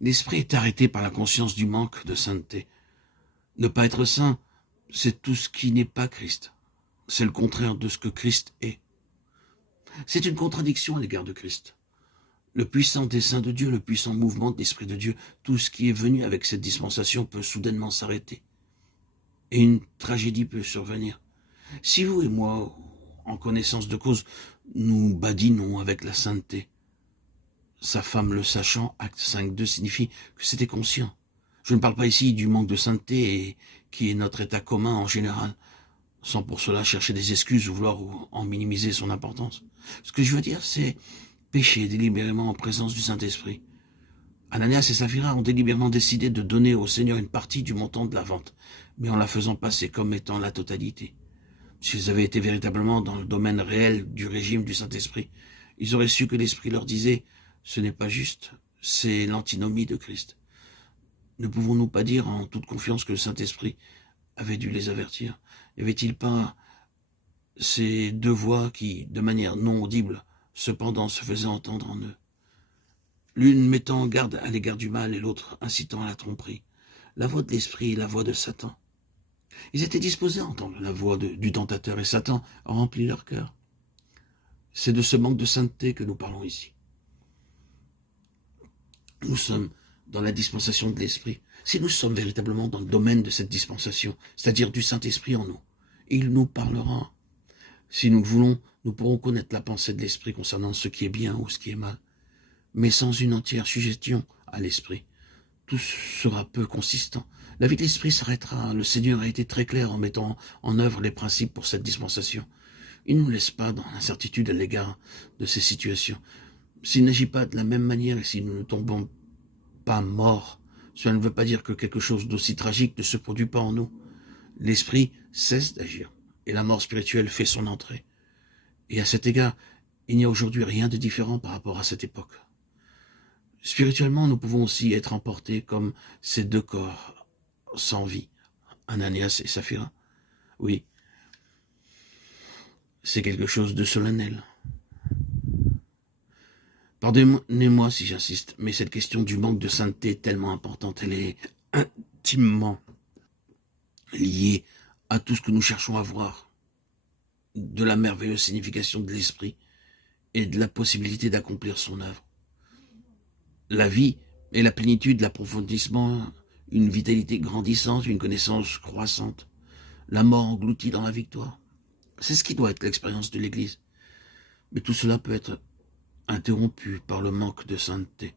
L'esprit est arrêté par la conscience du manque de sainteté. Ne pas être saint, c'est tout ce qui n'est pas Christ. C'est le contraire de ce que Christ est. C'est une contradiction à l'égard de Christ. Le puissant dessein de Dieu, le puissant mouvement de l'Esprit de Dieu, tout ce qui est venu avec cette dispensation peut soudainement s'arrêter. Et une tragédie peut survenir. Si vous et moi, en connaissance de cause, nous badinons avec la sainteté, sa femme le sachant, acte 5.2 signifie que c'était conscient. Je ne parle pas ici du manque de sainteté qui est notre état commun en général, sans pour cela chercher des excuses ou vouloir en minimiser son importance. Ce que je veux dire, c'est pécher délibérément en présence du Saint-Esprit. Ananias et Saphira ont délibérément décidé de donner au Seigneur une partie du montant de la vente, mais en la faisant passer comme étant la totalité. S'ils avaient été véritablement dans le domaine réel du régime du Saint-Esprit, ils auraient su que l'Esprit leur disait « ce n'est pas juste, c'est l'antinomie de Christ ». Ne pouvons-nous pas dire en toute confiance que le Saint-Esprit avait dû les avertir? Y avait-il pas ces deux voix qui, de manière non audible, cependant se faisaient entendre en eux? L'une mettant en garde à l'égard du mal et l'autre incitant à la tromperie. La voix de l'Esprit et la voix de Satan. Ils étaient disposés à entendre la voix du tentateur et Satan a rempli leur cœur. C'est de ce manque de sainteté que nous parlons ici. Nous sommes dans la dispensation de l'Esprit. Si nous sommes véritablement dans le domaine de cette dispensation, c'est-à-dire du Saint-Esprit en nous, il nous parlera. Si nous le voulons, nous pourrons connaître la pensée de l'Esprit concernant ce qui est bien ou ce qui est mal. Mais sans une entière suggestion à l'Esprit, tout sera peu consistant. La vie de l'Esprit s'arrêtera. Le Seigneur a été très clair en mettant en œuvre les principes pour cette dispensation. Il ne nous laisse pas dans l'incertitude à l'égard de ces situations. S'il n'agit pas de la même manière et si nous ne tombons pas morts, cela ne veut pas dire que quelque chose d'aussi tragique ne se produit pas en nous. L'Esprit cesse d'agir et la mort spirituelle fait son entrée. Et à cet égard, il n'y a aujourd'hui rien de différent par rapport à cette époque. Spirituellement, nous pouvons aussi être emportés comme ces deux corps sans vie, Ananias et Saphira. Oui, c'est quelque chose de solennel. Pardonnez-moi si j'insiste, mais cette question du manque de sainteté est tellement importante, elle est intimement liée à tout ce que nous cherchons à voir, de la merveilleuse signification de l'Esprit et de la possibilité d'accomplir son œuvre. La vie et la plénitude, l'approfondissement, une vitalité grandissante, une connaissance croissante, la mort engloutie dans la victoire. C'est ce qui doit être l'expérience de l'Église. Mais tout cela peut être interrompu par le manque de sainteté.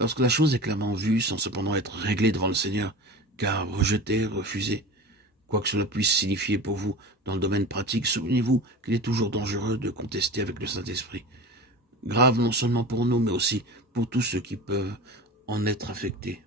Lorsque la chose est clairement vue, sans cependant être réglée devant le Seigneur, car rejetée, refusée, quoi que cela puisse signifier pour vous dans le domaine pratique, souvenez-vous qu'il est toujours dangereux de contester avec le Saint-Esprit. Grave non seulement pour nous, mais aussi pour tous ceux qui peuvent en être affectés.